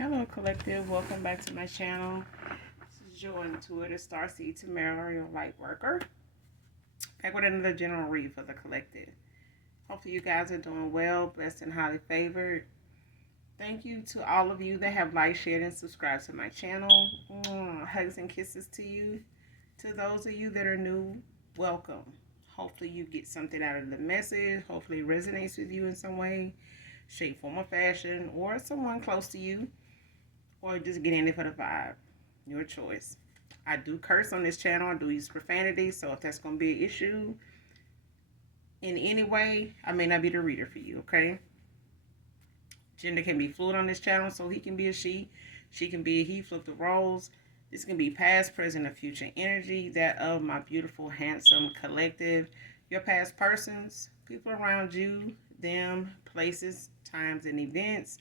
Hello collective, welcome back to my channel. This is Joy Intuitive Starseed Tamara, your light worker. Back with another general read for the collective. Hopefully you guys are doing well, blessed and highly favored. Thank you to all of you that have liked, shared, and subscribed to my channel. Hugs and kisses to you. To those of you that are new, welcome. Hopefully you get something out of the message. Hopefully it resonates with you in some way, shape, form, or fashion, or someone close to you. Or just get in it for the vibe. Your choice. I do curse on this channel. I do use profanity. So if that's going to be an issue in any way, I may not be the reader for you, okay? Gender can be fluid on this channel. So he can be a she. She can be a he. Flip the roles. This can be past, present, or future energy. That of my beautiful, handsome collective. Your past persons. People around you. Them. Places. Times, and events.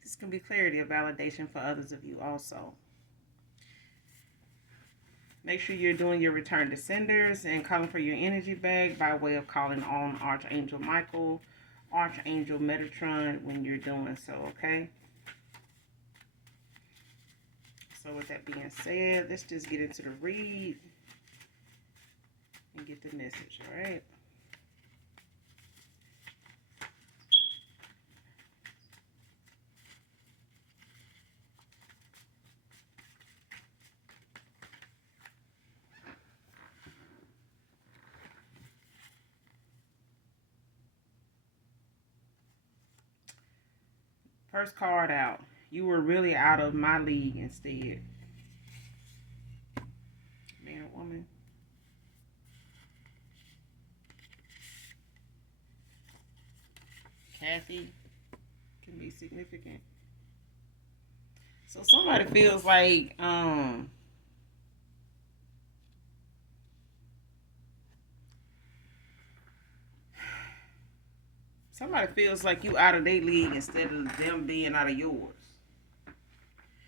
This can be clarity or validation for others of you also. Make sure you're doing your return to senders and calling for your energy back by way of calling on Archangel Michael, Archangel Metatron when you're doing so, okay? So with that being said, let's just get into the read and get the message, all right? First card out. You were really out of my league instead. Man or woman. Kathy can be significant. So somebody feels like somebody feels like you out of their league instead of them being out of yours.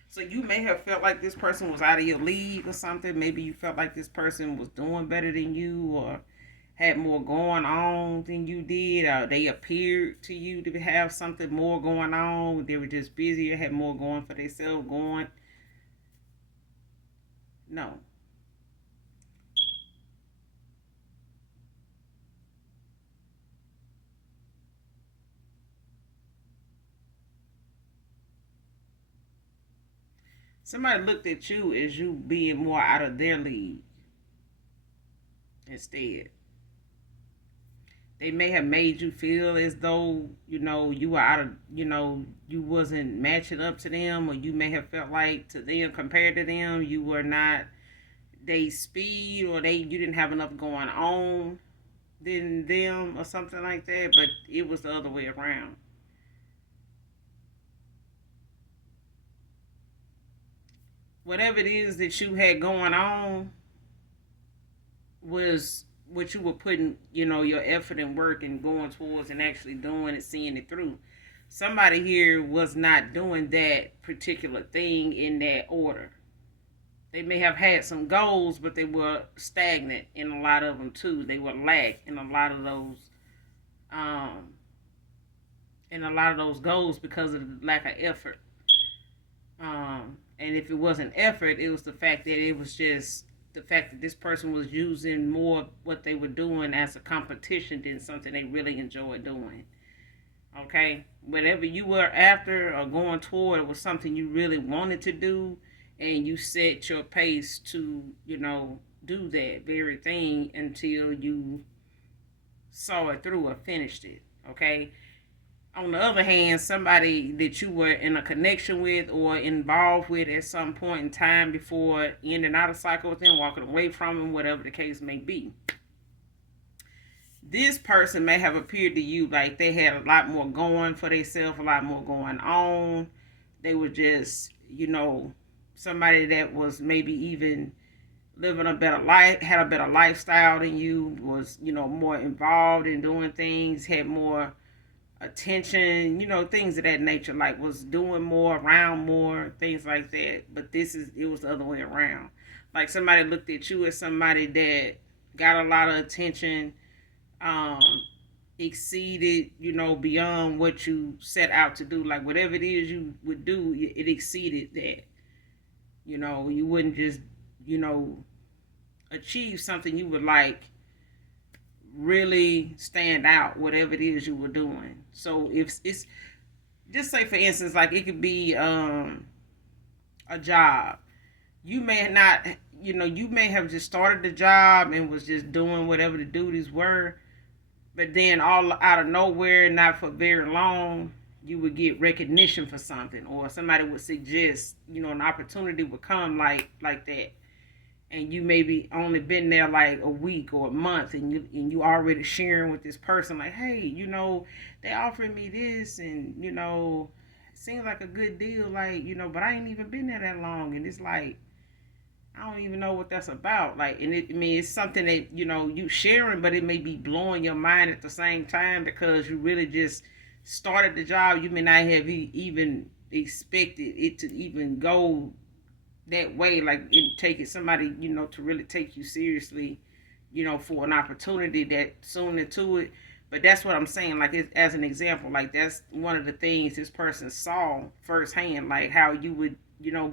So you may have felt like this person was out of your league or something. Maybe you felt like this person was doing better than you or had more going on than you did. Or they appeared to you to have something more going on. They were just busier, had more going for themselves going. No. Somebody looked at you as you being more out of their league instead. They may have made you feel as though, you were out of, you wasn't matching up to them, or you may have felt like to them, compared to them, you were not they speed, or you didn't have enough going on than them or something like that, but it was the other way around. Whatever it is that you had going on was what you were putting, your effort and work and going towards and actually doing it, seeing it through. Somebody here was not doing that particular thing in that order. They may have had some goals, but they were stagnant in a lot of them too. They were lack in a lot of um, goals because of the lack of effort. And if it wasn't effort, it was the fact that it was just the fact that this person was using more what they were doing as a competition than something they really enjoyed doing. Okay? Whatever you were after or going toward was something you really wanted to do, and you set your pace to, do that very thing until you saw it through or finished it. Okay? On the other hand, somebody that you were in a connection with or involved with at some point in time before ending out a cycle with them, walking away from them, whatever the case may be. This person may have appeared to you like they had a lot more going for themselves, a lot more going on. They were just, somebody that was maybe even living a better life, had a better lifestyle than you, was, more involved in doing things, had more attention, things of that nature, like was doing more, around more, things like that. But it was the other way around. Like somebody looked at you as somebody that got a lot of attention, um, exceeded, beyond what you set out to do. Like whatever it is you would do, it exceeded that. You wouldn't just, you know, achieve something. You would like really stand out, whatever it is you were doing. So if it's, just say for instance, like it could be a job. You may not, you may have just started the job and was just doing whatever the duties were, but then all out of nowhere, not for very long, you would get recognition for something, or somebody would suggest, an opportunity would come like that, and you maybe only been there like a week or a month, and you already sharing with this person like, hey, they offered me this, and it seems like a good deal, like, but I ain't even been there that long, and it's like, I don't even know what that's about. Like, and it's something that, you sharing, but it may be blowing your mind at the same time because you really just started the job. You may not have even expected it to even go that way. Like, it take it somebody, to really take you seriously, for an opportunity that soon into it. But that's what I'm saying. Like, as an example, like that's one of the things this person saw firsthand, like how you would,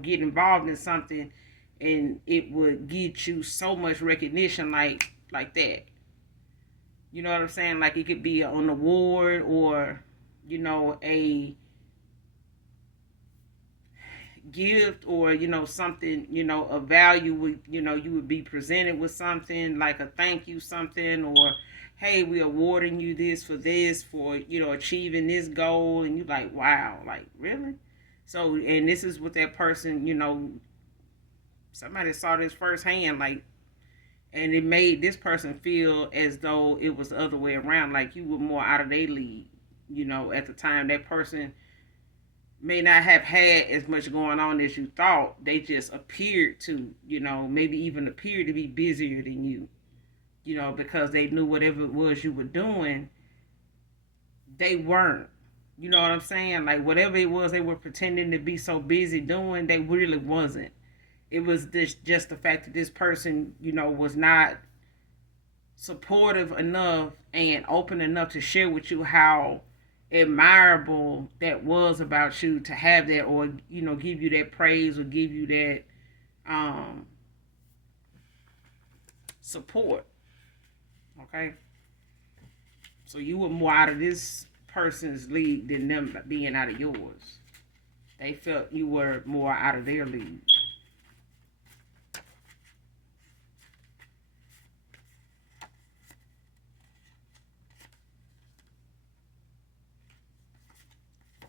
get involved in something and it would get you so much recognition like that. You know what I'm saying? Like it could be an award or, a gift or, something, of value would, you would be presented with something like a thank you something, or hey, we're awarding you this for, achieving this goal, and you're like, wow, like really? So, and this is what that person, somebody saw this firsthand, like, and it made this person feel as though it was the other way around, like you were more out of their league. At the time, that person may not have had as much going on as you thought. They just appeared to, maybe even appeared to be busier than you, because they knew whatever it was you were doing, they weren't. You know what I'm saying? Like whatever it was they were pretending to be so busy doing, they really wasn't. It was this, just the fact that this person, was not supportive enough and open enough to share with you how admirable that was about you to have that, or give you that praise or give you that support. Okay, so you were more out of this person's league than them being out of yours. They felt you were more out of their league.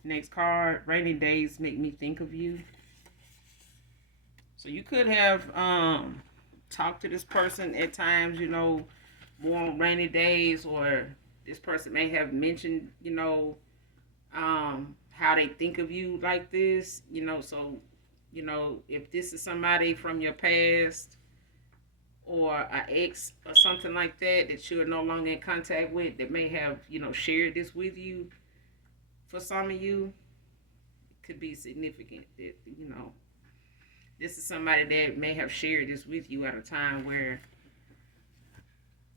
Next card, rainy days make me think of you. So you could have talked to this person at times, more on rainy days, or this person may have mentioned, how they think of you like this, so, if this is somebody from your past or an ex or something like that you're no longer in contact with, that may have, shared this with you, for some of you, it could be significant that, this is somebody that may have shared this with you at a time where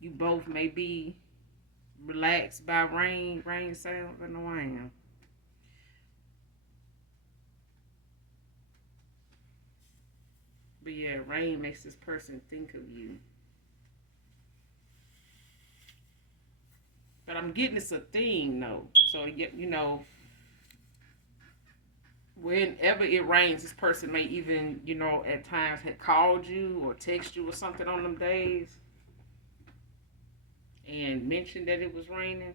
you both may be relaxed by rain. Rain sounds, I know I am. But yeah, rain makes this person think of you. But I'm getting it's a thing though. So whenever it rains, this person may even, at times had called you or text you or something on them days and mentioned that it was raining.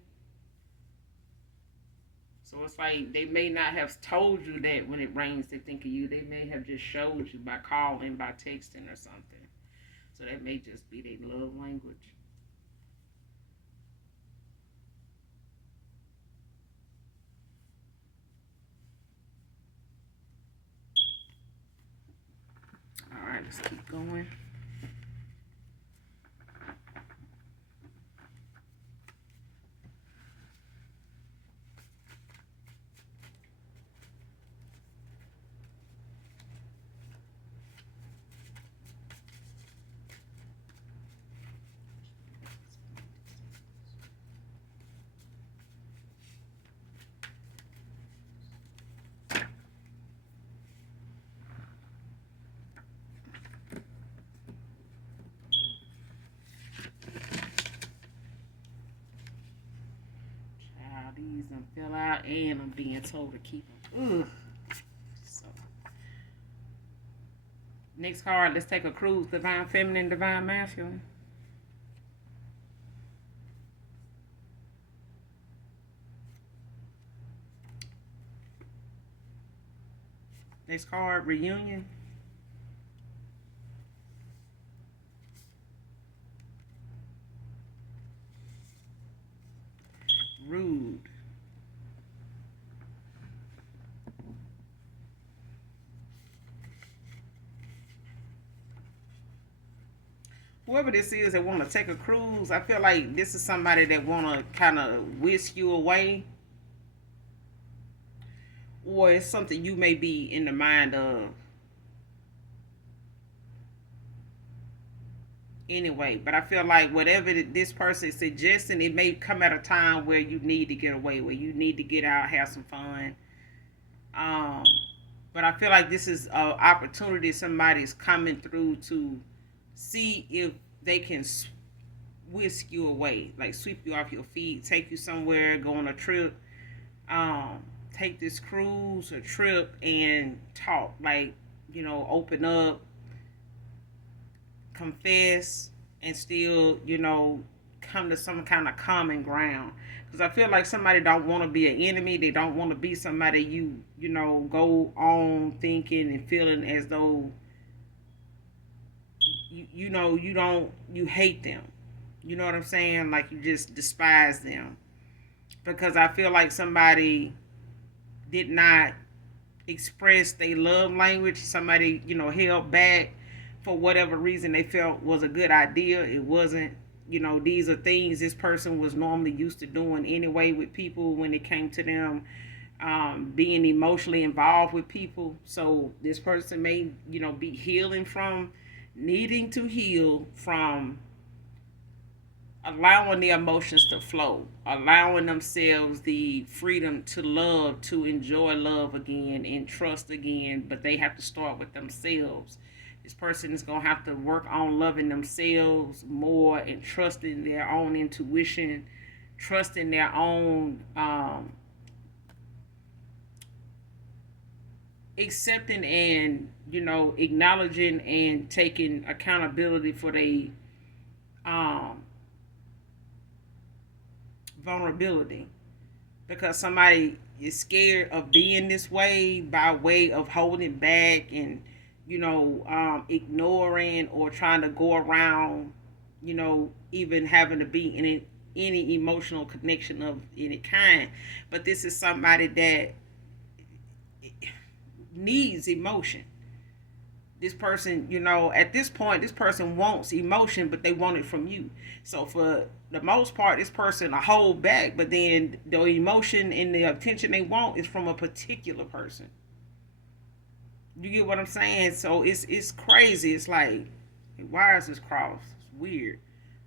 So it's like they may not have told you that when it rains they think of you. They may have just showed you by calling, by texting or something. So that may just be their love language. All right, let's keep going. fell out and I'm being told to keep them. Ugh. So, next card, let's take a cruise. Divine Feminine, Divine Masculine. Next card, Reunion. Rude. Whoever this is that want to take a cruise, I feel like this is somebody that want to kind of whisk you away, or it's something you may be in the mind of anyway. But I feel like whatever this person is suggesting, it may come at a time where you need to get away, where you need to get out, have some fun. Um, but I feel like this is an opportunity somebody's coming through to see if they can whisk you away, like sweep you off your feet, take you somewhere, go on a trip, um, take this cruise or trip and talk, like, open up, confess, and still, come to some kind of common ground. Because I feel like somebody don't want to be an enemy. They don't want to be somebody go on thinking and feeling as though you hate them. You know what I'm saying? Like you just despise them. Because I feel like somebody did not express their love language. Somebody, held back for whatever reason they felt was a good idea. It wasn't. These are things this person was normally used to doing anyway with people when it came to them being emotionally involved with people. So this person may, be healing from needing to heal from allowing the emotions to flow, allowing themselves the freedom to love, to enjoy love again and trust again, but they have to start with themselves. This person is going to have to work on loving themselves more and trusting their own intuition, trusting their own, accepting and, acknowledging and taking accountability for their vulnerability, because somebody is scared of being this way by way of holding back and ignoring or trying to go around even having to be in any emotional connection of any kind. But this is somebody that needs emotion. This person, at this point, this person wants emotion, but they want it from you. So for the most part, this person will hold back, but then the emotion and the attention they want is from a particular person. You get what I'm saying? So it's crazy. It's like, why is this cross? It's weird.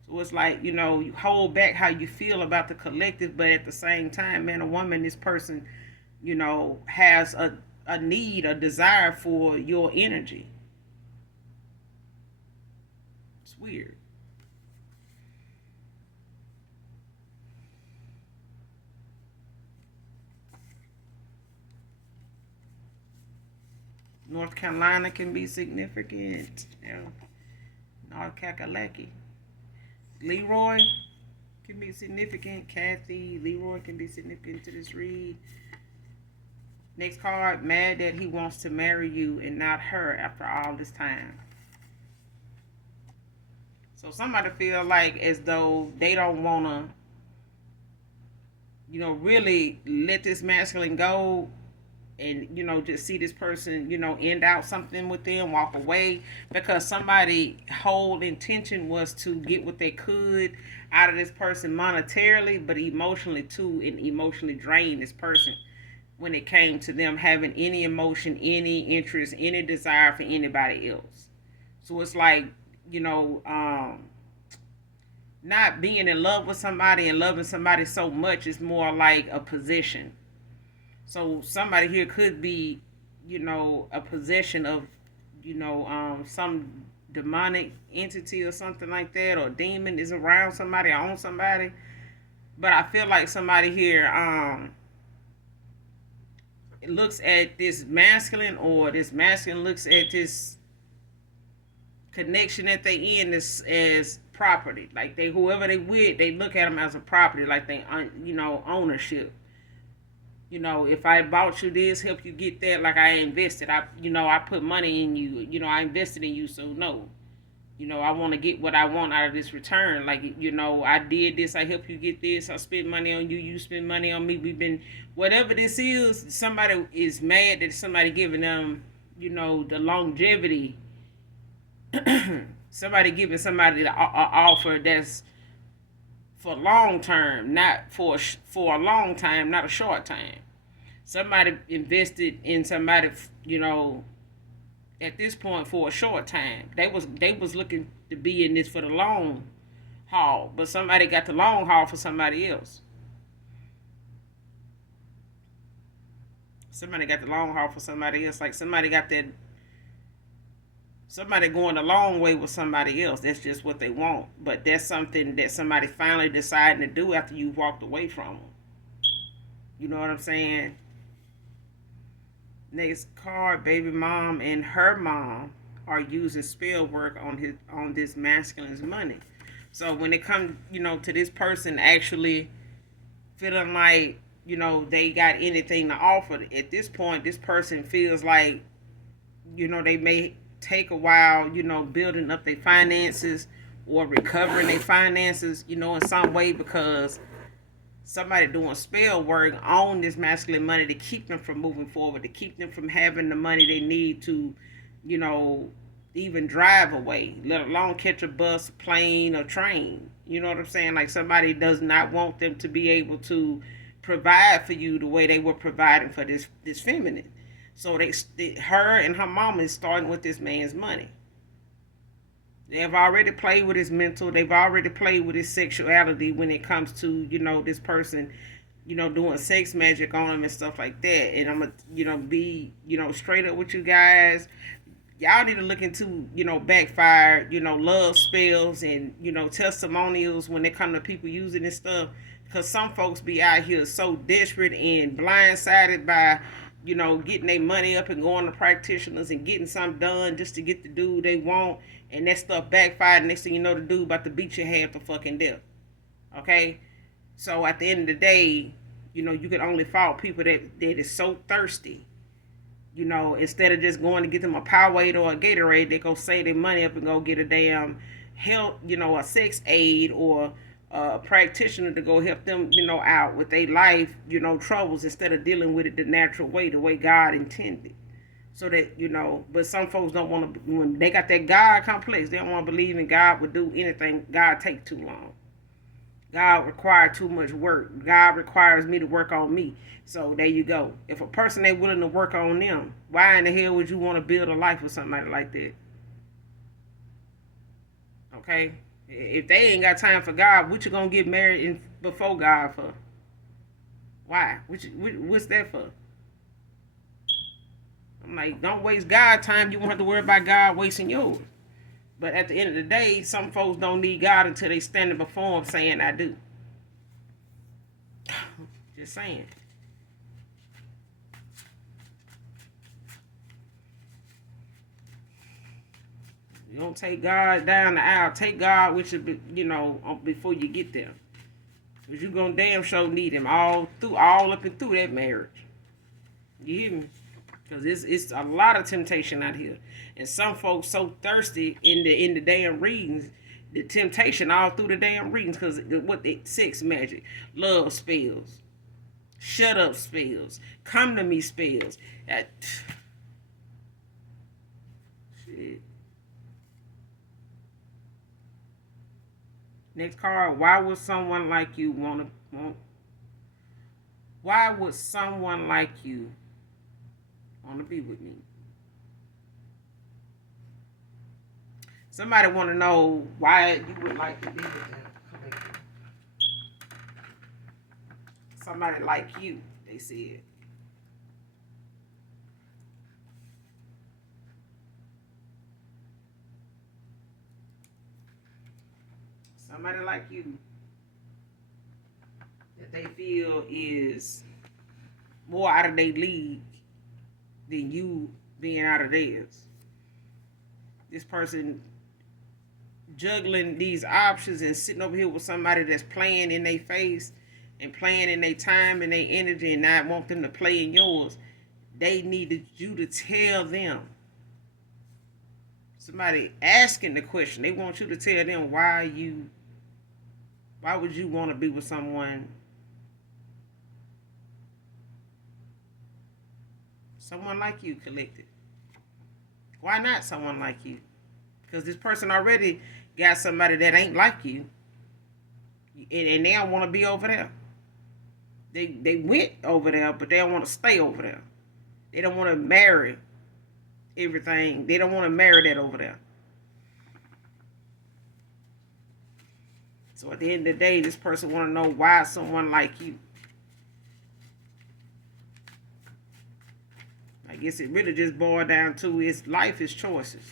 So it's like, you hold back how you feel about the collective, but at the same time, man, a woman, this person, has a need, a desire for your energy. It's weird. North Carolina can be significant. North Kakalaki. Leroy can be significant. Kathy, Leroy can be significant to this read. Next card, mad that he wants to marry you and not her after all this time. So somebody feel like as though they don't want to, really let this masculine go and, just see this person, end out something with them, walk away, because somebody whole intention was to get what they could out of this person monetarily, but emotionally too, and emotionally drain this person when it came to them having any emotion, any interest, any desire for anybody else. So it's like, not being in love with somebody and loving somebody so much is more like a possession. So somebody here could be, a possession of, some demonic entity or something like that, or demon is around somebody, on somebody. But I feel like somebody here, looks at this masculine, or this masculine looks at this connection that they in as property. Like they, whoever they with, they look at them as a property, like they, ownership. If I bought you this, help you get that, like I invested, I put money in you, I invested in you, so no. I want to get what I want out of this return. Like, I did this, I helped you get this, I spent money on you, you spend money on me. We've been, whatever this is, somebody is mad that somebody giving them, the longevity. Somebody giving somebody the offer that's for long term, not for a long time, not a short time. Somebody invested in somebody, at this point for a short time. They was looking to be in this for the long haul, but somebody got the long haul for somebody else. Somebody got the long haul for somebody else. Like somebody going a long way with somebody else. That's just what they want. But that's something that somebody finally decided to do after you walked away from them. You know what I'm saying? Next card, baby mom and her mom are using spell work on this masculine's money. So when it comes, to this person actually feeling like, they got anything to offer, at this point, this person feels like, they may take a while, building up their finances or recovering their finances, in some way, because somebody doing spell work on this masculine money to keep them from moving forward, to keep them from having the money they need to, even drive away, let alone catch a bus, plane, or train. You know what I'm saying? Like somebody does not want them to be able to provide for you the way they were providing for this feminine. So her and her mama is starting with this man's money. They've already played with his mental. They've already played with his sexuality when it comes to, this person, doing sex magic on him and stuff like that. And I'm going to, be, straight up with you guys. Y'all need to look into, backfire, love spells and, testimonials when it come to people using this stuff. Because some folks be out here so desperate and blindsided by, getting their money up and going to practitioners and getting something done just to get the dude they want. And that stuff backfired. Next thing you know, the dude about to beat your half to fucking death. Okay? So at the end of the day, you can only fault people that is so thirsty. Instead of just going to get them a Powerade or a Gatorade, they go save their money up and go get a damn help, a sex aid or a practitioner to go help them, out with their life, troubles, instead of dealing with it the natural way, the way God intended. So that, but some folks don't want to, when they got that God complex, they don't want to believe in God would do anything. God take too long. God requires too much work. God requires me to work on me. So there you go. If a person ain't willing to work on them, why in the hell would you want to build a life with somebody like that? Okay? If they ain't got time for God, what you gonna get married before God for? Why? What's that for? I'm like, don't waste God time. You won't have to worry about God wasting yours. But at the end of the day, some folks don't need God until they standing before him saying, I do. Just saying. You don't take God down the aisle. Take God with you, before you get there. Because you're going to damn sure need him all up and through that marriage. You hear me? Because it's a lot of temptation out here. And some folks so thirsty in the damn readings, the temptation all through the damn readings, because what the sex magic, love spells, shut up spells, come to me spells. Shit. Next card, why would someone like you why would someone like you want to be with me? Somebody want to know why you would like to be with them. Somebody like you, they said. Somebody like you that they feel is more out of their league than you being out of theirs. This person juggling these options and sitting over here with somebody that's playing in their face and playing in their time and their energy and not want them to play in yours. They needed you to tell them. Somebody asking the question, they want you to tell them why would you want to be with someone like you, collective? Why not someone like you? Because this person already got somebody that ain't like you, and they don't want to be over there. They went over there, but they don't want to stay over there. They don't want to marry everything. They don't want to marry that over there. So at the end of the day, this person want to know why someone like you. I guess it really just boiled down to is life is choices.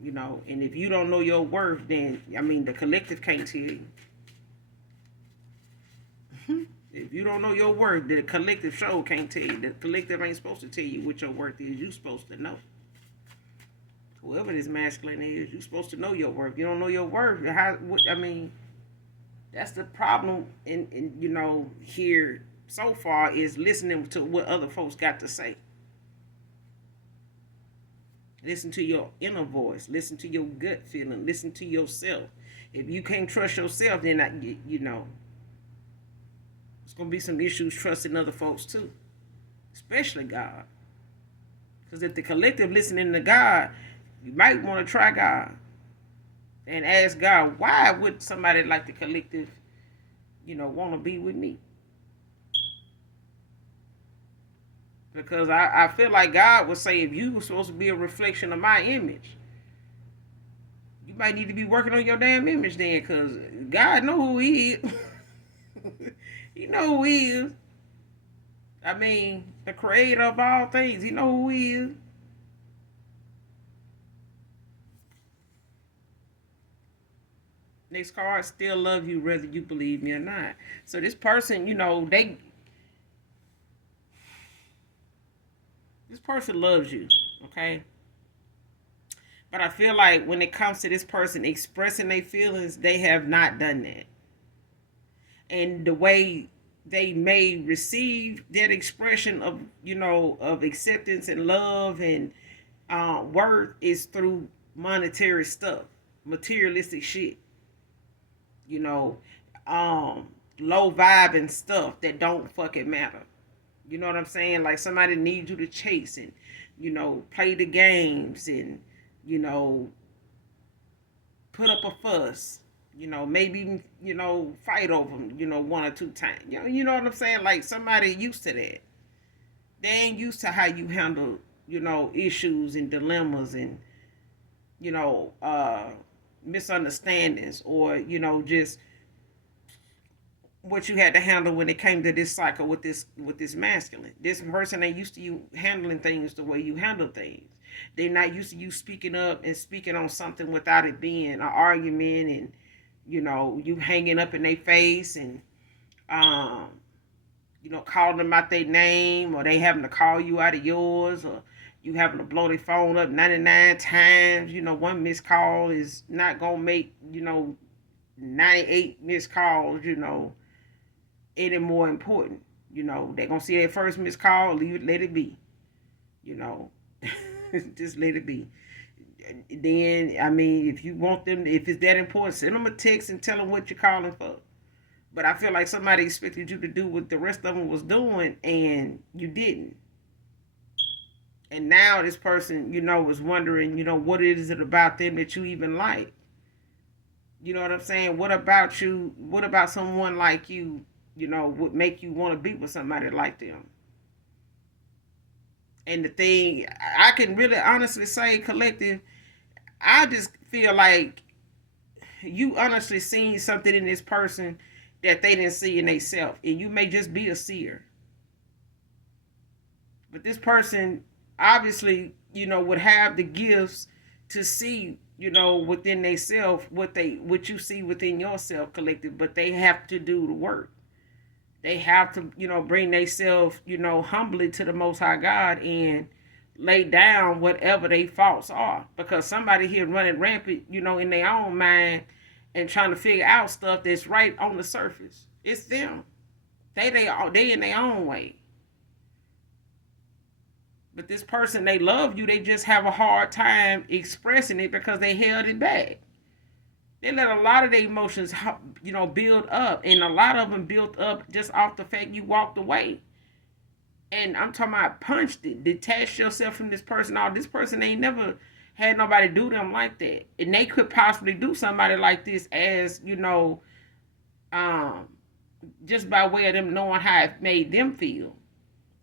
You know, and if you don't know your worth, then, I mean, the collective can't tell you. If you don't know your worth, the collective show can't tell you. The collective ain't supposed to tell you what your worth is. You're supposed to know. Whoever this masculine is, you're supposed to know your worth. You don't know your worth. That's the problem in you know, here so far is listening to what other folks got to say. Listen to your inner voice. Listen to your gut feeling. Listen to yourself. If you can't trust yourself, then you know, it's going to be some issues trusting other folks too, especially God. Because if the collective listening to God, you might want to try God and ask God, why would somebody like the collective, you know, want to be with me? Because I feel like God would say, if you were supposed to be a reflection of my image, you might need to be working on your damn image then, because God know who he is. He know who he is. I mean, the creator of all things, he know who he is. Next card, still love you whether you believe me or not. So this person, you know, this person loves you, okay? But I feel like when it comes to this person expressing their feelings, they have not done that. And the way they may receive that expression of, you know, of acceptance and love and worth is through monetary stuff, materialistic shit. You know, low vibe and stuff that don't fucking matter. You know what I'm saying? Like somebody needs you to chase and, you know, play the games and, you know, put up a fuss. You know, maybe, you know, fight over them, you know, one or two times. You know what I'm saying? Like somebody used to that. They ain't used to how you handle, you know, issues and dilemmas and, you know, misunderstandings or, you know, just what you had to handle when it came to this cycle with this masculine. This person ain't used to you handling things the way you handle things. They're not used to you speaking up and speaking on something without it being an argument and, you know, you hanging up in their face and you know, calling them out their name, or they having to call you out of yours, or you having to blow their phone up 99 times. You know, one missed call is not gonna make, you know, 98 missed calls, you know, any more important. You know, they're gonna see that first missed call, leave it, let it be. You know, just let it be. Then, I mean, if you want them, if it's that important, send them a text and tell them what you're calling for. But I feel like somebody expected you to do what the rest of them was doing, and you didn't. And now this person, you know, is wondering, you know, what is it about them that you even like? You know what I'm saying? What about you? What about someone like you, you know, would make you want to be with somebody like them? And the thing, I can really honestly say, collective, I just feel like you honestly seen something in this person that they didn't see in themselves. And you may just be a seer. But this person obviously, you know, would have the gifts to see, you know, within themselves what you see within yourself, collective, but they have to do the work. They have to, bring themselves, humbly to the Most High God and lay down whatever they faults are. Because somebody here running rampant, in their own mind and trying to figure out stuff that's right on the surface. It's them. They in their own way. But this person, they love you. They just have a hard time expressing it because they held it back. They let a lot of their emotions, build up. And a lot of them built up just off the fact you walked away. And I'm talking about punched it. Detached yourself from this person. Oh, this person ain't never had nobody do them like that. And they could possibly do somebody like this as, just by way of them knowing how it made them feel.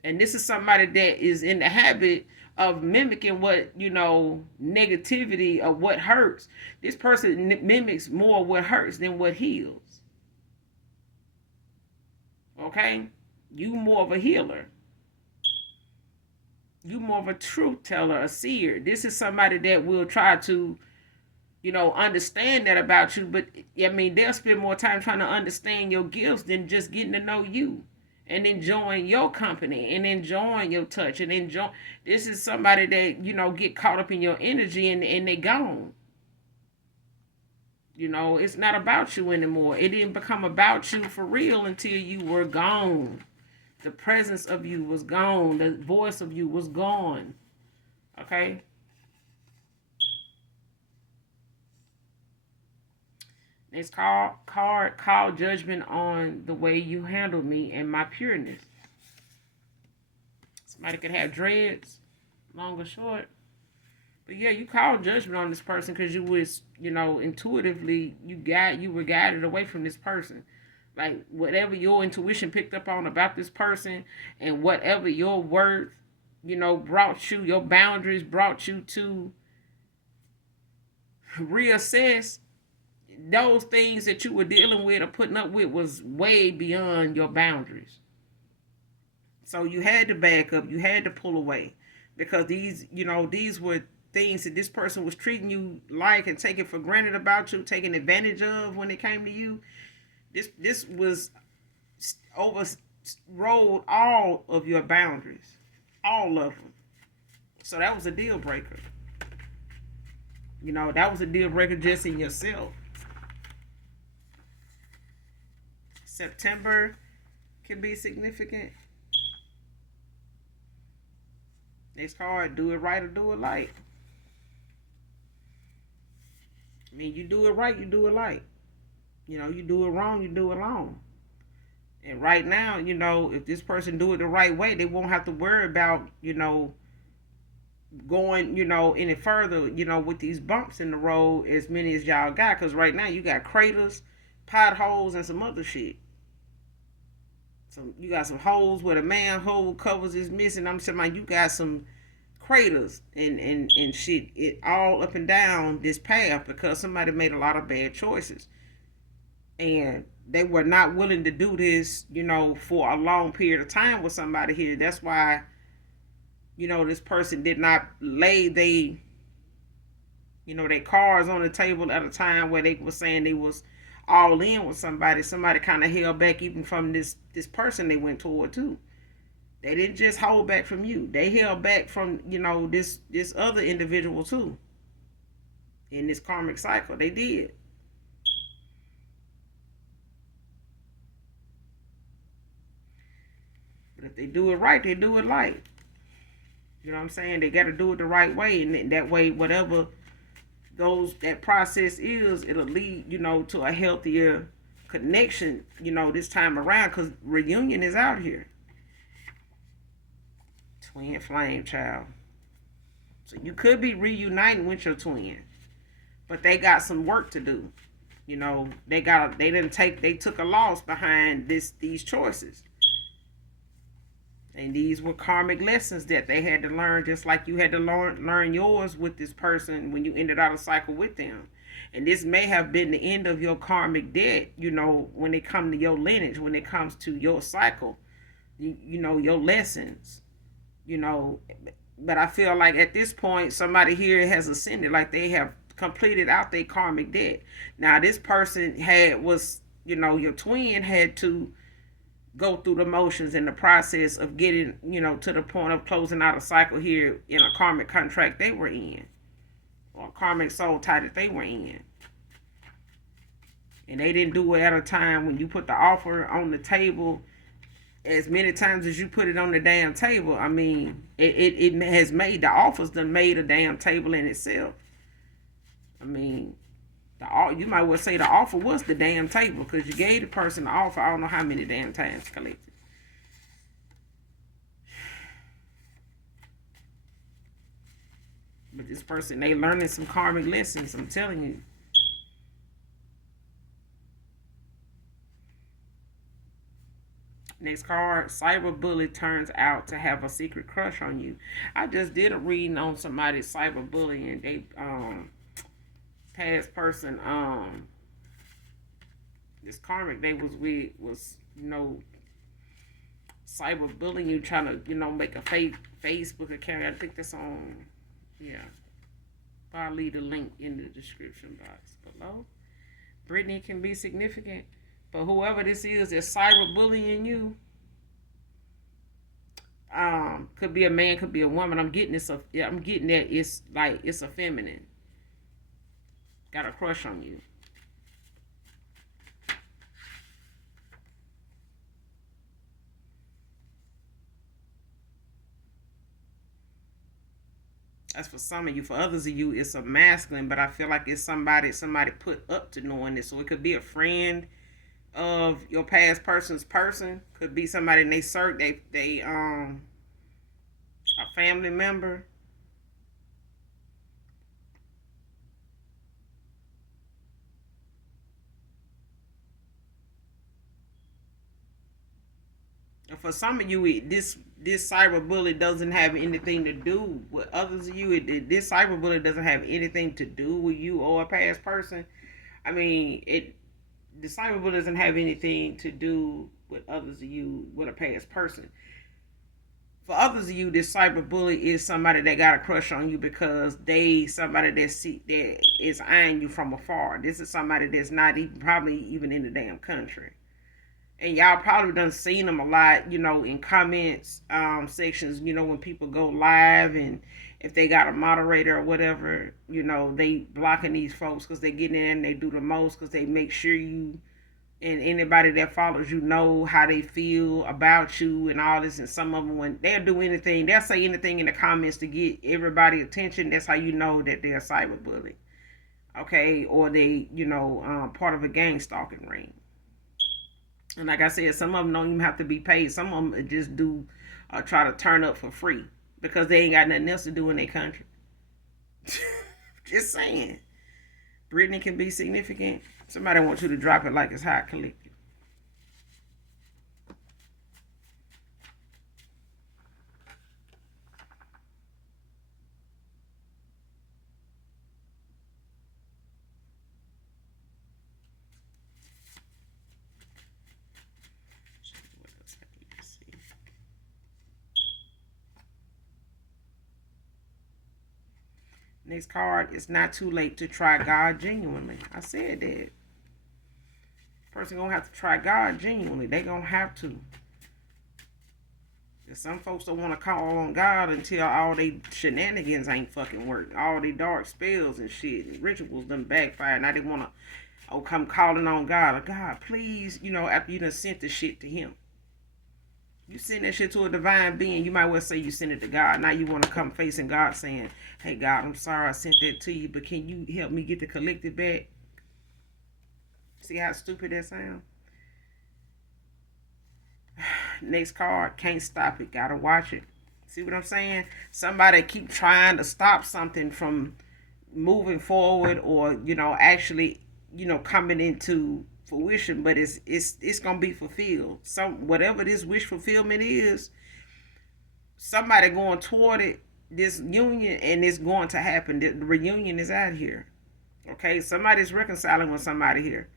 And this is somebody that is in the habit of mimicking what, negativity or what hurts. This person mimics more what hurts than what heals. Okay? You more of a healer. You more of a truth teller, a seer. This is somebody that will try to, understand that about you. But, they'll spend more time trying to understand your gifts than just getting to know you. And enjoying your company and enjoying your touch and enjoy. This is somebody that, get caught up in your energy and they gone. It's not about you anymore. It didn't become about you for real until you were gone. The presence of you was gone. The voice of you was gone. Okay? It's called judgment on the way you handle me and my pureness. Somebody could have dreads, long or short. But yeah, you call judgment on this person because you was, intuitively, you were guided away from this person. Like, whatever your intuition picked up on about this person and whatever your worth, brought you, your boundaries brought you to reassess, those things that you were dealing with or putting up with was way beyond your boundaries. So you had to back up. You had to pull away because these were things that this person was treating you like and taking for granted about you, taking advantage of when it came to you. This was overrode all of your boundaries, all of them. So that was a deal breaker. That was a deal breaker just in yourself. September can be significant. Next card, do it right or do it light. You do it right, you do it light. You do it wrong, you do it long. And right now, if this person do it the right way, they won't have to worry about, going, any further, with these bumps in the road as many as y'all got. Because right now you got craters, potholes, and some other shit. So you got some holes where the manhole covers is missing. I'm saying, you got some craters and shit it all up and down this path because somebody made a lot of bad choices. And they were not willing to do this, for a long period of time with somebody here. That's why, this person did not lay their cards on the table at a time where they were saying they was all in with somebody. Somebody kind of held back even from this person they went toward too. They didn't just hold back from you. They held back from, this other individual too. In this karmic cycle. They did. But if they do it right, they do it right. You know what I'm saying? They got to do it the right way. And that way, whatever that process is, it'll lead, to a healthier connection, this time around. Because reunion is out here. Twin flame, child. So you could be reuniting with your twin. But they got some work to do. They took a loss behind these choices. And these were karmic lessons that they had to learn, just like you had to learn yours with this person when you ended out a cycle with them. And this may have been the end of your karmic debt, when it comes to your lineage, when it comes to your cycle, your lessons, But I feel like at this point, somebody here has ascended, like they have completed out their karmic debt. Now, this person your twin had to go through the motions in the process of getting, to the point of closing out a cycle here in a karmic contract they were in, or a karmic soul tie that they were in. And they didn't do it at a time when you put the offer on the table as many times as you put it on the damn table. I mean, it has made, the offers done made a damn table in itself. I mean, you might well say the offer was the damn table, because you gave the person the offer I don't know how many damn times collected. But this person, they learning some karmic lessons, I'm telling you. Next card, cyberbully turns out to have a secret crush on you. I just did a reading on somebody's cyberbullying. They past person, this karmic they was with was, cyberbullying you, trying to, make a fake Facebook account. I think that's on, yeah. I'll leave the link in the description box below. Brittany can be significant. But whoever this is that's cyberbullying you, could be a man, could be a woman. I'm getting that it's like it's a feminine. Got a crush on you. That's for some of you. For others of you, it's a masculine, but I feel like it's somebody put up to knowing this. So it could be a friend of your past person's person. Could be somebody in they a family member. And for some of you, this cyberbully doesn't have anything to do with others of you. This cyberbully doesn't have anything to do with you or a past person. I mean, the cyberbully doesn't have anything to do with others of you, with a past person. For others of you, this cyberbully is somebody that got a crush on you because somebody that is eyeing you from afar. This is somebody that's not probably even in the damn country. And y'all probably done seen them a lot, in comments sections, when people go live, and if they got a moderator or whatever, they blocking these folks because they get in and they do the most, because they make sure you and anybody that follows you know how they feel about you and all this. And some of them, when they'll do anything, they'll say anything in the comments to get everybody attention. That's how you know that they're a cyberbully, okay? Or they, part of a gang stalking ring. And like I said, some of them don't even have to be paid. Some of them just do try to turn up for free because they ain't got nothing else to do in their country. Just saying. Brittany can be significant. Somebody wants you to drop it like it's hot, collective. Next card, it's not too late to try God genuinely. I said that. Person gonna have to try God genuinely. They gonna have to. And some folks don't want to call on God until all they shenanigans ain't fucking work. All they dark spells and shit and rituals done backfire. Now they want to, come calling on God. God, please, after you done sent the shit to him. You send that shit to a divine being, you might well say you send it to God. Now you want to come facing God saying, hey, God, I'm sorry I sent that to you, but can you help me get the collective back? See how stupid that sounds? Next card, can't stop it. Gotta watch it. See what I'm saying? Somebody keep trying to stop something from moving forward, or, actually, coming into fruition, but it's gonna be fulfilled. Whatever this wish fulfillment is, somebody going toward it, this union, and it's going to happen. The reunion is out here. Okay, somebody's reconciling with somebody here,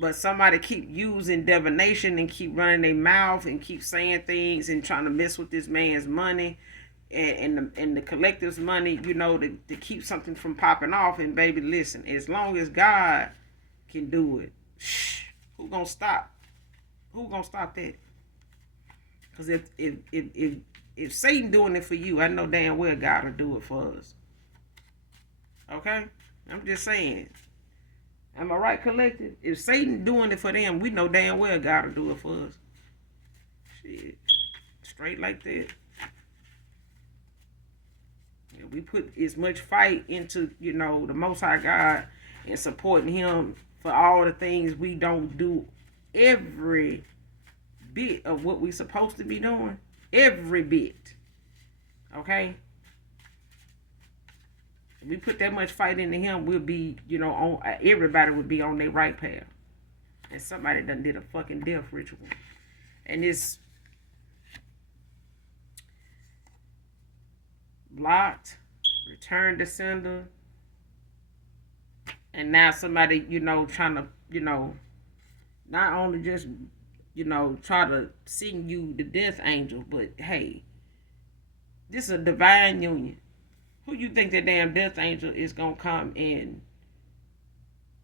but somebody keep using divination and keep running their mouth and keep saying things and trying to mess with this man's money and the collective's money, to keep something from popping off. And baby, listen, as long as God can do it, who gonna stop? Who gonna stop that? Because if Satan doing it for you, I know damn well God will do it for us. Okay? I'm just saying. Am I right, collective? If Satan doing it for them, we know damn well God will do it for us. Shit. Straight like that. Yeah, we put as much fight into, the Most High God and supporting him for all the things we don't do every bit of what we supposed to be doing. Every bit. Okay? If we put that much fight into him, we'll be, on everybody would be on their right path. And somebody done did a fucking death ritual. And it's blocked, returned to sender. And now somebody, trying to, not only just, try to sing you the death angel, but hey, this is a divine union. Who you think that damn death angel is gonna come in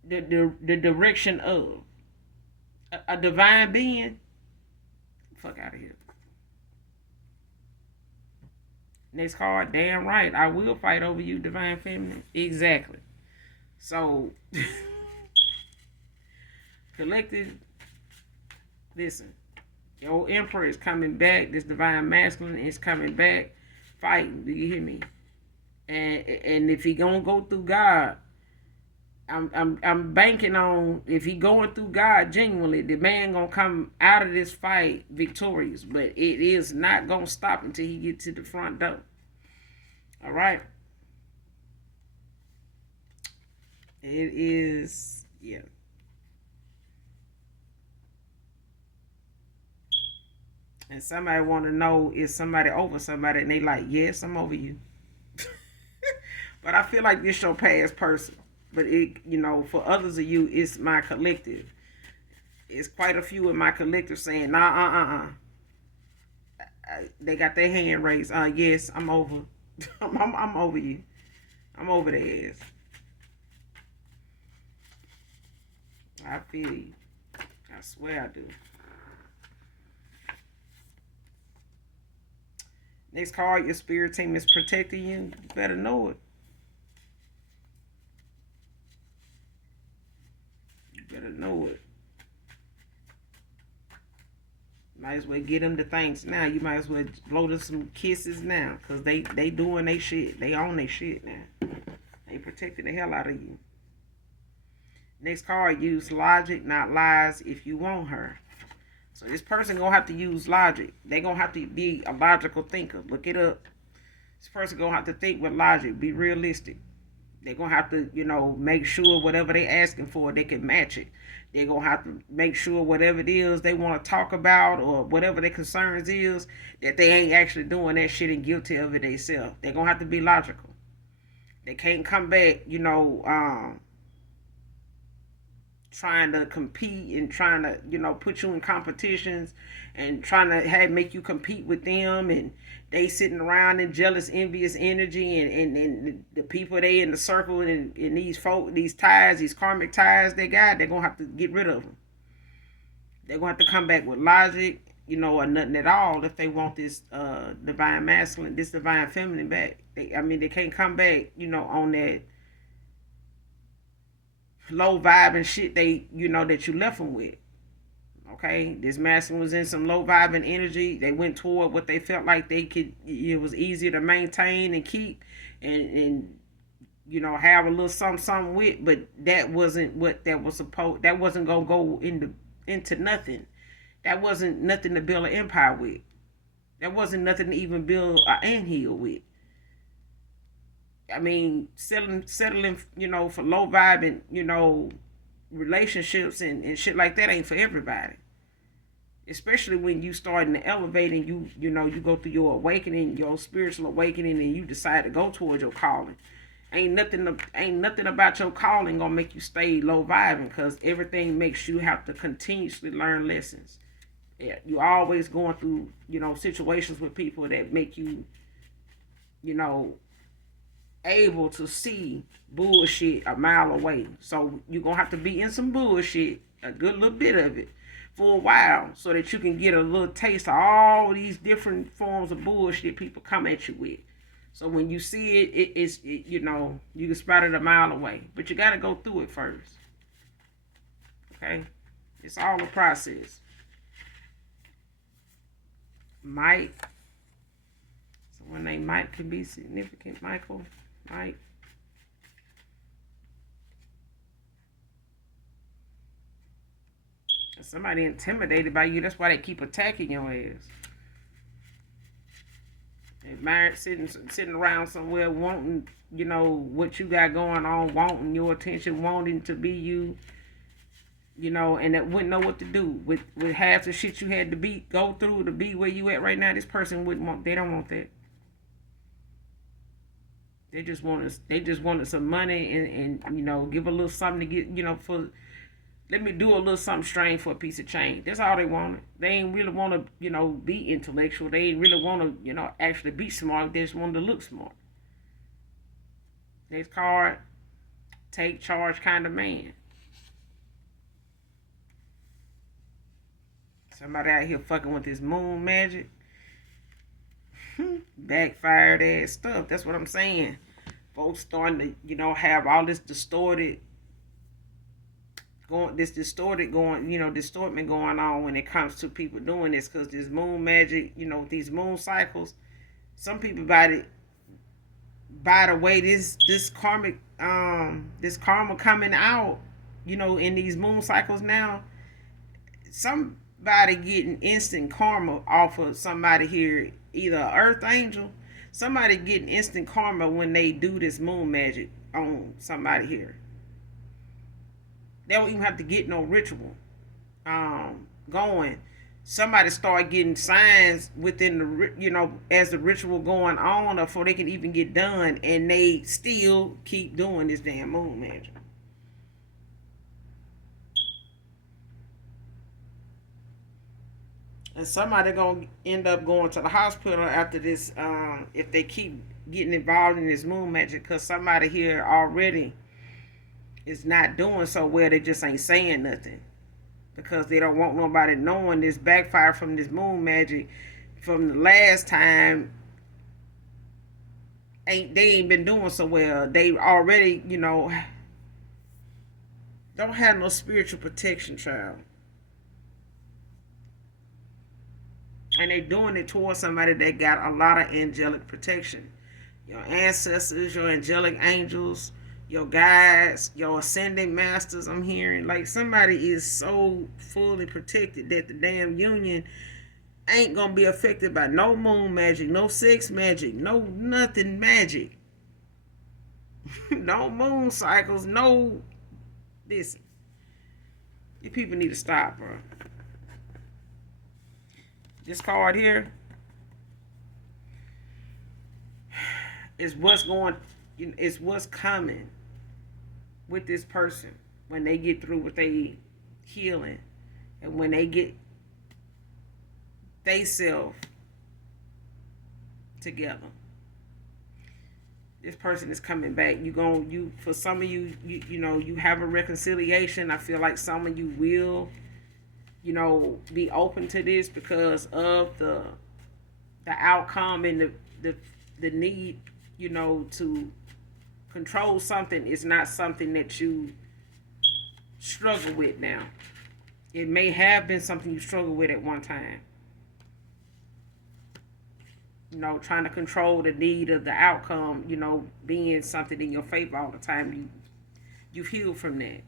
the direction of? A divine being? Fuck out of here. Next card, damn right, I will fight over you, divine feminine. Exactly. So, collective, listen, your emperor is coming back. This divine masculine is coming back, fighting. Do you hear me? And if he gonna go through God, I'm banking on, if he going through God genuinely, the man gonna come out of this fight victorious. But it is not gonna stop until he get to the front door. All right. It is, yeah. And somebody want to know, is somebody over somebody? And they like, yes, I'm over you. But I feel like this your past person. But it, for others of you, it's my collective. It's quite a few in my collective saying, nah, they got their hand raised. Yes, I'm over. I'm over you. I'm over their ass. I feel you. I swear I do. Next card, your spirit team is protecting you. You better know it. You better know it. Might as well get them the thanks now. You might as well blow them some kisses now. Because they doing their shit. They own their shit now. They protecting the hell out of you. Next card, use logic, not lies, if you want her. So this person gonna have to use logic. They gonna have to be a logical thinker. Look it up. This person gonna have to think with logic. Be realistic. They gonna have to, make sure whatever they asking for, they can match it. They gonna have to make sure whatever it is they want to talk about or whatever their concerns is, that they ain't actually doing that shit and guilty of it themselves. They gonna have to be logical. They can't come back, trying to compete and trying to, put you in competitions and trying to make you compete with them, and they sitting around in jealous, envious energy, and the people they in the circle and these folk, these ties, these karmic ties they got, they're gonna have to get rid of them. They're gonna have to come back with logic, or nothing at all if they want this divine masculine, this divine feminine back. They can't come back, on that low vibe and shit that you left them with. Okay, this masculine was in some low vibing energy. They went toward what they felt like they could. It was easier to maintain and keep, and have a little something with. But that wasn't what that was supposed. That wasn't gonna go into nothing. That wasn't nothing to build an empire with. That wasn't nothing to even build an anthill with. Settling, for low vibing, relationships and shit like that ain't for everybody. Especially when you starting to elevate and you go through your awakening, your spiritual awakening, and you decide to go towards your calling. Ain't nothing about your calling gonna make you stay low vibing, because everything makes you have to continuously learn lessons. Yeah, you always going through, situations with people that make you, able to see bullshit a mile away. So you're gonna have to be in some bullshit, a good little bit of it, for a while so that you can get a little taste of all these different forms of bullshit people come at you with. So when you see it, you know, you can spot it a mile away. But you got to go through it first. Okay? It's all a process. Mike. Someone named Mike can be significant. Michael. Mike. Somebody intimidated by you. That's why they keep attacking your ass. They're married, sitting around somewhere wanting, you know, what you got going on, wanting your attention, wanting to be you, you know, and that wouldn't know what to do with half the shit you had to go through to be where you at right now. This person wouldn't want. They don't want that. They just wanted some money and you know, give a little something to get, you know, for. Let me do a little something strange for a piece of change. That's all they wanted. They ain't really want to, you know, be intellectual. They ain't really want to, you know, actually be smart. They just wanted to look smart. Next card, take charge kind of man. Somebody out here fucking with this moon magic. Backfired ass stuff. That's what I'm saying. Folks starting to, you know, have all this distorted distortment going on when it comes to people doing this, because this moon magic, you know, these moon cycles, some people by the way this karmic this karma coming out, you know, in these moon cycles now, somebody getting instant karma off of somebody here, either an earth angel, somebody getting instant karma when they do this moon magic on somebody here. They don't even have to get no ritual going. Somebody start getting signs within the, you know, as the ritual going on, before they can even get done, and they still keep doing this damn moon magic. And somebody gonna end up going to the hospital after this, if they keep getting involved in this moon magic, because somebody here already is not doing so well. They just ain't saying nothing because they don't want nobody knowing this backfire from this moon magic from the last time. They ain't been doing so well. They already, you know, don't have no spiritual protection, child. And they doing it towards somebody that got a lot of angelic protection. Your ancestors, your angelic angels, your guides, your ascending masters. I'm hearing like somebody is so fully protected that the damn union ain't gonna be affected by no moon magic, no sex magic, no nothing magic. No moon cycles, no this. You people need to stop, bro. This card here is what's coming with this person when they get through with their healing, and when they get they self together. This person is coming back. For some of you, you know, you have a reconciliation. I feel like some of you will, you know, be open to this because of the outcome and the need, you know, to control something is not something that you struggle with now. It may have been something you struggled with at one time. You know, trying to control the need of the outcome, you know, being something in your favor all the time. You've healed from that.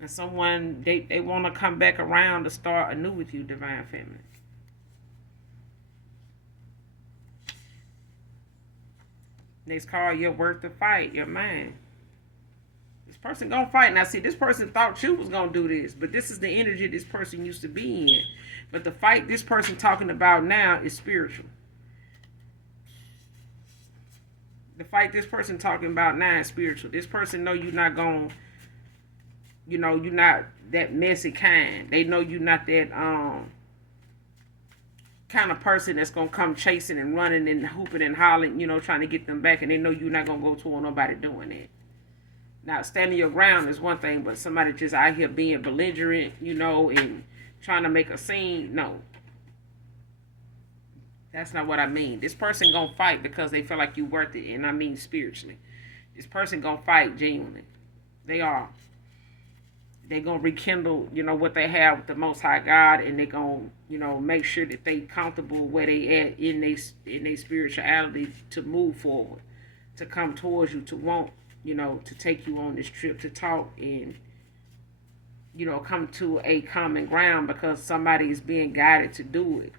And someone, they want to come back around to start anew with you, Divine Feminine. Next card, you're worth the fight, your mind. This person gonna fight. Now see, this person thought you was gonna do this, but this is the energy this person used to be in. But the fight this person talking about now is spiritual. The fight this person talking about now is spiritual. This person know you're not gonna, you know, you're not that messy kind. They know you're not that kind of person that's gonna come chasing and running and hooping and hollering, you know, trying to get them back, and they know you're not gonna go toward nobody doing that. Now, standing your ground is one thing, but somebody just out here being belligerent, and trying to make a scene, no. That's not what I mean. This person gonna fight because they feel like you worth it, and I mean spiritually. This person gonna fight genuinely. They are. They gonna rekindle, what they have with the Most High God, and they gonna, make sure that they comfortable where they at in they spirituality to move forward, to come towards you, to want, to take you on this trip, to talk and, come to a common ground because somebody is being guided to do it.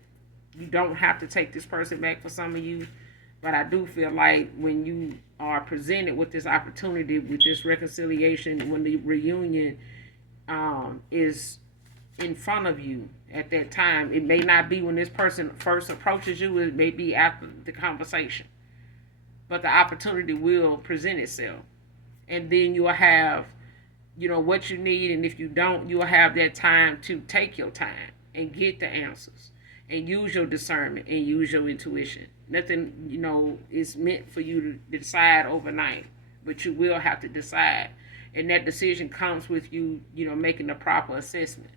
You don't have to take this person back for some of you, but I do feel like when you are presented with this opportunity, with this reconciliation, when the reunion is in front of you at that time, it may not be when this person first approaches you, it may be after the conversation, but the opportunity will present itself, and then you'll have, what you need, and if you don't, you'll have that time to take your time and get the answers and use your discernment and use your intuition. Nothing, is meant for you to decide overnight, but you will have to decide. And that decision comes with you, making the proper assessment.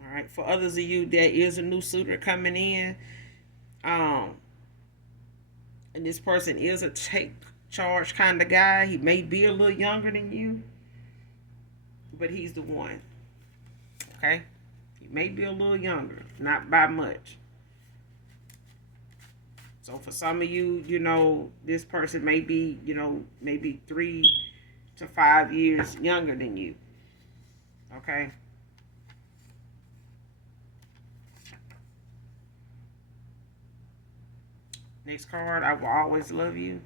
All right. For others of you, there is a new suitor coming in. And this person is a take charge kind of guy. He may be a little younger than you, but he's the one. Okay? He may be a little younger, not by much. So for some of you, this person may be, maybe 3 to 5 years younger than you. Okay? Next card, I will always love you.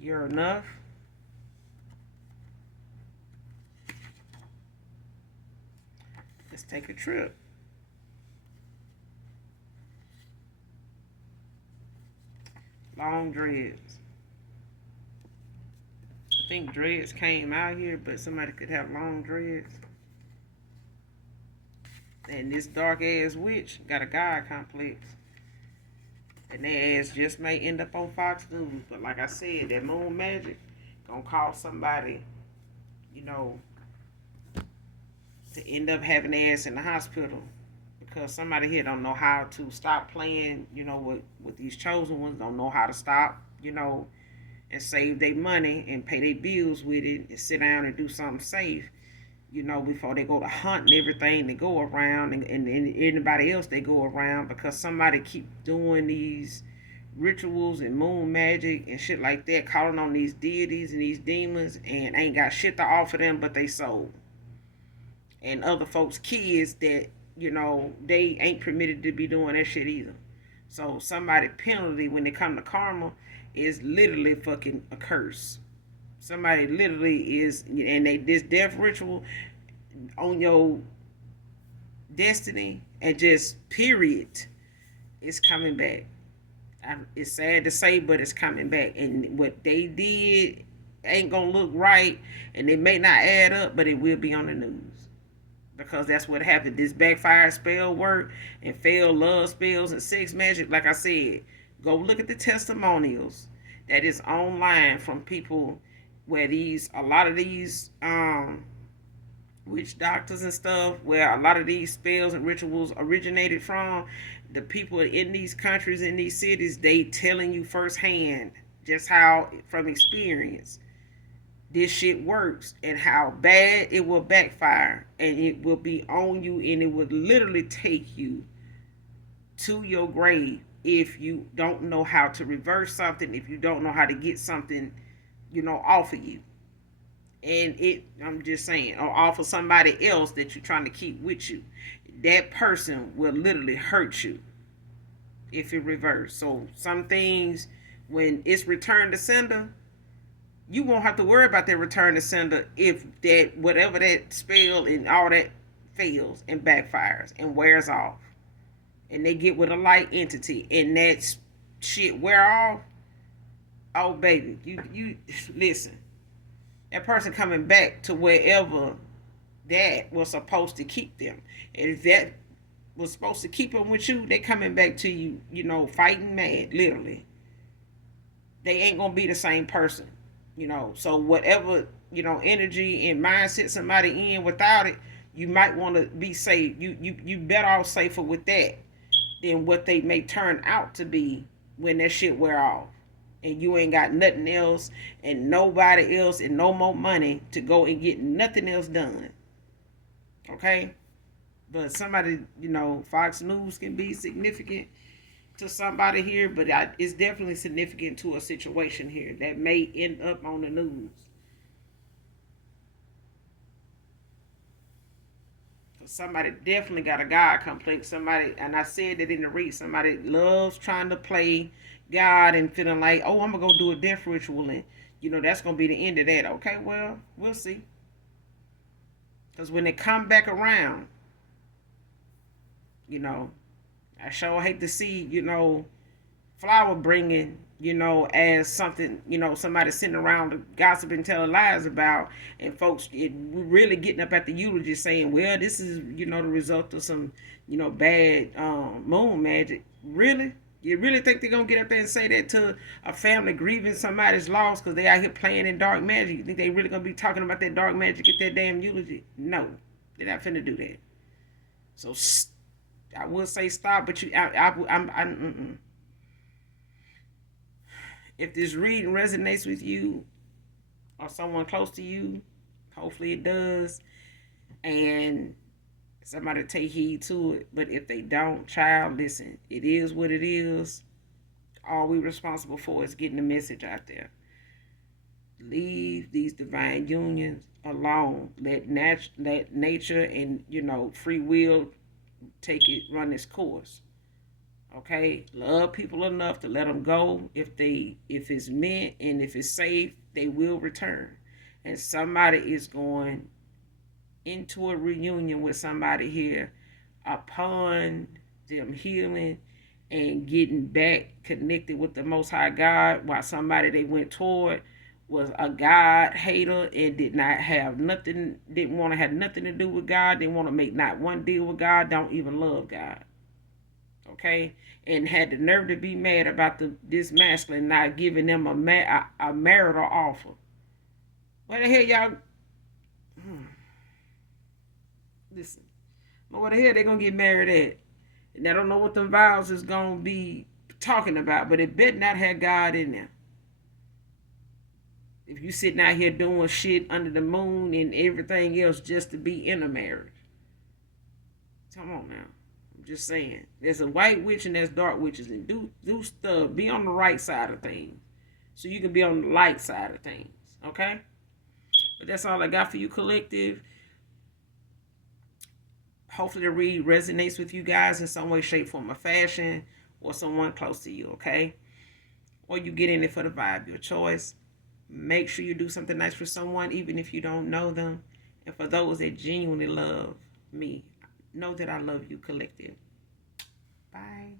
You're enough. Let's take a trip. Long dreads. I think dreads came out here, but somebody could have long dreads. And this dark ass witch got a God complex. And their ass just may end up on Fox News. But like I said, that moon magic gonna cause somebody, to end up having their ass in the hospital. Because somebody here don't know how to stop playing, with these chosen ones. Don't know how to stop, and save their money and pay their bills with it and sit down and do something safe. Before they go to hunt and everything they go around, and anybody else they go around, because somebody keep doing these rituals and moon magic and shit like that, calling on these deities and these demons, and ain't got shit to offer them but they soul. And other folks' kids that, they ain't permitted to be doing that shit either. So somebody penalty when they come to karma is literally fucking a curse. Somebody literally is, and this death ritual on your destiny, and just period, it's coming back. It's sad to say, but it's coming back. And what they did ain't gonna look right, and it may not add up, but it will be on the news. Because that's what happened. This backfire spell work and failed love spells and sex magic. Like I said, go look at the testimonials that is online from people where a lot of these witch doctors and stuff, where a lot of these spells and rituals originated from. The people in these countries, in these cities, they telling you firsthand just how, from experience, this shit works and how bad it will backfire, and it will be on you, and it will literally take you to your grave if you don't know how to reverse something, if you don't know how to get something, off of you. And I'm just saying, or off of somebody else that you're trying to keep with you. That person will literally hurt you if it reverse. So some things, when it's return to sender, you won't have to worry about that return to sender if that whatever that spell and all that fails and backfires and wears off, and they get with a light entity and that shit wear off. Oh baby, you listen. That person coming back to wherever that was supposed to keep them. And if that was supposed to keep them with you, they coming back to you, fighting mad, literally. They ain't gonna be the same person, So whatever, energy and mindset somebody in without it, you might want to be safe. You better off safer with that than what they may turn out to be when that shit wear off. And you ain't got nothing else and nobody else and no more money to go and get nothing else done. Okay? But somebody, Fox News can be significant to somebody here, but it's definitely significant to a situation here that may end up on the news. Somebody definitely got a God complex. Somebody, and I said that in the read, somebody loves trying to play God and feeling like, oh, I'm going to go do a death ritual and, that's going to be the end of that. Okay, well, we'll see. Because when they come back around, I sure hate to see, flower bringing, as something, somebody sitting around gossiping, telling lies about, and folks really getting up at the eulogy saying, well, this is, the result of some, bad moon magic. Really? You really think they're going to get up there and say that to a family grieving somebody's loss because they out here playing in dark magic? You think they really going to be talking about that dark magic at that damn eulogy? No. They're not finna do that. So I would say stop, but I'm if this reading resonates with you or someone close to you, hopefully it does, and somebody take heed to it. But if they don't, child, listen, it is what it is. All we responsible for is getting the message out there. Leave these divine unions alone. Let nature and free will run its course. Okay, love people enough to let them go. If it's meant and if it's safe, they will return. And somebody is going into a reunion with somebody here upon them healing and getting back connected with the Most High God, while somebody they went toward was a God hater and didn't want to have nothing to do with God, didn't want to make not one deal with God, don't even love God. Okay, and had the nerve to be mad about this masculine not giving them a marital offer. What the hell, y'all? Listen, what the hell they gonna get married at? And I don't know what the vows is gonna be talking about, but it better not have God in there. If you sitting out here doing shit under the moon and everything else just to be in a marriage, come on now. Just saying, there's a white witch and there's dark witches, and do stuff. Be on the right side of things, so you can be on the light side of things. Okay, but that's all I got for you, collective. Hopefully, the read resonates with you guys in some way, shape, form, or fashion, or someone close to you. Okay, or you get in it for the vibe, your choice. Make sure you do something nice for someone, even if you don't know them. And for those that genuinely love me, know that I love you, collective. Bye.